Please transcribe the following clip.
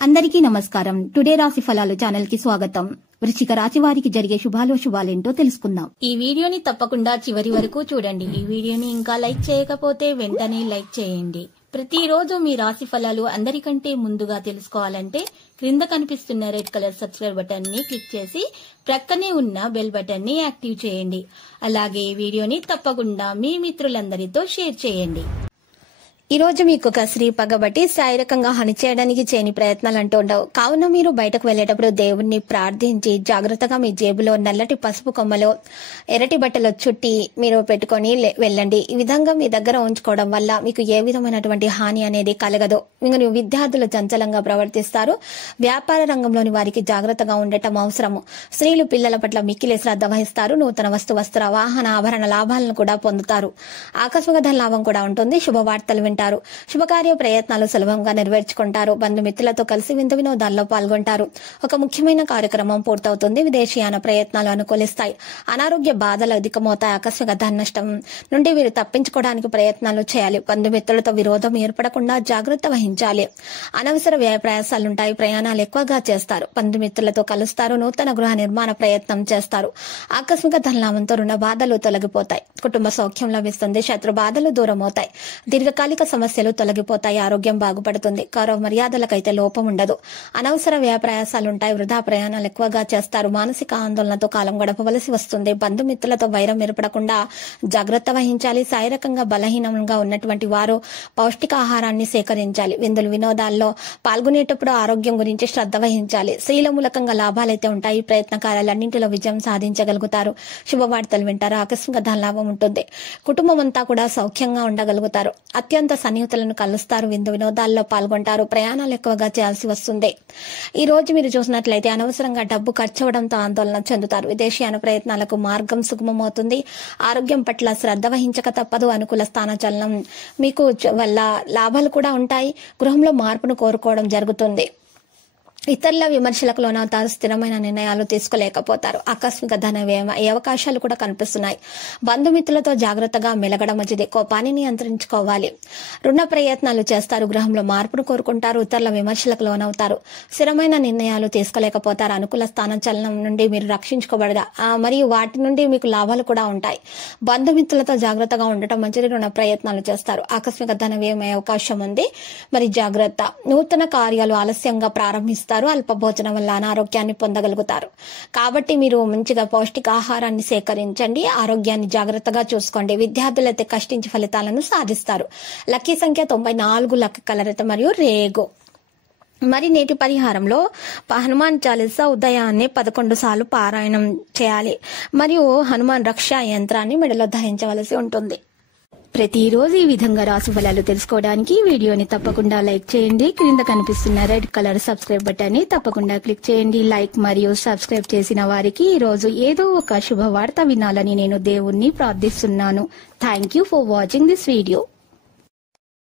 అందరికీ నమస్కారం. టుడే రాశి ఫలాలు ఛానల్ కి స్వాగతం. వృశ్చిక రాశి వారికి జరిగే శుభాలేంటో తెలుసుకుందాం. ఈ వీడియోని తప్పకుండా చివరి వరకు చూడండి. ఈ వీడియోని ఇంకా లైక్ చేయకపోతే వెంటనే లైక్ చేయండి. ప్రతిరోజు మీ రాశి ఫలాలు అందరికంటే ముందుగా తెలుసుకోవాలంటే క్రింద కనిపిస్తున్న రెడ్ కలర్ సబ్స్క్రైబ్ బటన్ ని క్లిక్ చేసి ప్రక్కనే ఉన్న బెల్ బటన్ ని యాక్టివ్ చేయండి. అలాగే ఈ వీడియోని తప్పకుండా మీ మిత్రులందరితో షేర్ చేయండి. ఈ రోజు మీకు ఒక స్త్రీ పగబట్టి శారీరకంగా హాని చేయడానికి చేయని ప్రయత్నాలు అంటూ ఉండవు. కావున మీరు బయటకు వెళ్లేటప్పుడు దేవుణ్ణి ప్రార్థించి జాగ్రత్తగా మీ జేబులో నల్లటి పసుపు కొమ్మలో ఎర్రటి బట్టలు చుట్టి మీరు పెట్టుకొని వెళ్ళండి. ఈ విధంగా మీ దగ్గర ఉంచుకోవడం వల్ల మీకు ఏ విధమైనటువంటి హాని అనేది కలగదు. మీరు విద్యార్థులు చంచలంగా ప్రవర్తిస్తారు. వ్యాపార రంగంలోని వారికి జాగ్రత్తగా ఉండటం అవసరము. స్త్రీలు పిల్లల పట్ల మిక్కిలి శ్రద్ధ వహిస్తారు. నూతన వస్త్ర వాహన ఆభరణ లాభాలను కూడా పొందుతారు. ఆకస్మిక ధన లాభం కూడా ఉంటుంది. శుభవార్తలు వింటారు. శుభకార్య ప్రయత్నాలు సులభంగా నెరవేర్చుకుంటారు. బంధుమిత్రులతో కలిసి విందు వినోదాల్లో పాల్గొంటారు. ఒక ముఖ్యమైన కార్యక్రమం పూర్తవుతుంది. విదేశీయాన ప్రయత్నాలు అనుకూలిస్తాయి. అనారోగ్య బాధలు అధికమవుతాయి. ఆకస్మిక ధన నష్టం నుండి వీరు తప్పించుకోవడానికి ప్రయత్నాలు చేయాలి. బంధుమిత్రులతో విరోధం ఏర్పడకుండా జాగ్రత్త వహించాలి. అనవసర వ్యయ ప్రయాసాలుంటాయి. ప్రయాణాలు ఎక్కువగా చేస్తారు. బంధుమిత్రులతో కలుస్తారు. నూతన గృహ నిర్మాణ ప్రయత్నం చేస్తారు. ఆకస్మిక ధనలాభంతో రుణ బాధలు తొలగిపోతాయి. కుటుంబ సౌఖ్యం లభిస్తుంది. శత్రు బాధలు దూరమవుతాయి. దీర్ఘకాలిక సమస్యలు తొలగిపోతాయి. ఆరోగ్యం బాగుపడుతుంది. గౌరవ మర్యాదలకైతే లోపం ఉండదు. అనవసర వ్యయ ప్రయాసాలుంటాయి. వృధా ప్రయాణాలు ఎక్కువగా చేస్తారు. మానసిక ఆందోళనతో కాలం గడపవలసి వస్తుంది. బంధుమిత్రులతో వైరం ఏర్పడకుండా జాగ్రత్త వహించాలి. శారీరకంగా బలహీనంగా ఉన్నటువంటి వారు పౌష్టికాహారాన్ని సేకరించాలి. విందులు వినోదాల్లో పాల్గొనేటప్పుడు ఆరోగ్యం గురించి శ్రద్ధ వహించాలి. స్త్రీల మూలకంగా లాభాలైతే ఉంటాయి. ప్రయత్న కార్యాలన్నింటిలో విజయం సాధించగలుగుతారు. శుభవార్తలు వింటారు. ఆకస్మిక ధనలాభం ఉంటుంది. కుటుంబం అంతా కూడా సౌఖ్యంగా ఉండగలుగుతారు. అత్యంత సన్నిహితులను కలుస్తారు. విందు వినోదాల్లో పాల్గొంటారు. ప్రయాణాలు ఎక్కువగా చేయాల్సి వస్తుంది. ఈ రోజు మీరు చూసినట్లయితే అనవసరంగా డబ్బు ఖర్చు అవడంతో ఆందోళన చెందుతారు. విదేశీయాన ప్రయత్నాలకు మార్గం సుగమమవుతుంది. ఆరోగ్యం పట్ల శ్రద్ధ వహించక తప్పదు. అనుకూల స్థానచలనం మీకు వల్ల లాభాలు కూడా ఉంటాయి. గృహంలో మార్పును కోరుకోవడం జరుగుతుంది. ఇతరుల విమర్శలకు లోనవుతారు. స్థిరమైన నిర్ణయాలు తీసుకోలేకపోతారు. ఆకస్మిక ధన వ్యయం అయ్యే అవకాశాలు కూడా కనిపిస్తున్నాయి. బంధుమిత్రులతో జాగ్రత్తగా మెలగడం మంచిది. కోపాన్ని నియంత్రించుకోవాలి. రుణ ప్రయత్నాలు చేస్తారు. గృహంలో మార్పును కోరుకుంటారు. ఇతరుల విమర్శలకు లోనవుతారు. స్థిరమైన నిర్ణయాలు తీసుకోలేకపోతారు. అనుకూల స్థానం చలనం నుండి మీరు రక్షించుకోబడదా మరియు వాటి నుండి మీకు లాభాలు కూడా ఉంటాయి. బంధుమిత్రులతో జాగ్రత్తగా ఉండటం మంచిది. రుణ ప్రయత్నాలు చేస్తారు. ఆకస్మిక ధన వ్యయం అయ్యే అవకాశం ఉంది. మరి జాగ్రత్త. నూతన కార్యాలు ఆలస్యంగా ప్రారంభిస్తారు. అల్ప భోజనం వల్ల అనారోగ్యాన్ని పొందగలుగుతారు. కాబట్టి మీరు మంచిగా పౌష్టికాహారాన్ని సేకరించండి. ఆరోగ్యాన్ని జాగ్రత్తగా చూసుకోండి. విద్యార్థులైతే కష్టించి ఫలితాలను సాధిస్తారు. లక్కీ సంఖ్య 94, లక్కీ కలర్ అయితే మరియు రేగు. మరి నేటి పరిహారంలో హనుమాన్ చాలీసా ఉదయాన్నే 11 సార్లు పారాయణం చేయాలి. మరియు హనుమాన్ రక్షా యంత్రాన్ని మెడలో ధరించవలసి ఉంటుంది. ప్రతిరోజు ఈ విధంగా రాశి ఫలాలు తెలుసుకోవడానికి వీడియోని తప్పకుండా లైక్ చేయండి. క్రింద కనిపిస్తున్న రెడ్ కలర్ సబ్స్క్రైబ్ బటన్ ని తప్పకుండా క్లిక్ చేయండి. లైక్ మరియు సబ్స్క్రైబ్ చేసిన వారికి ఈ రోజు ఏదో ఒక శుభవార్త వినాలని నేను దేవుణ్ణి ప్రార్థిస్తున్నాను. Thank you for watching this video.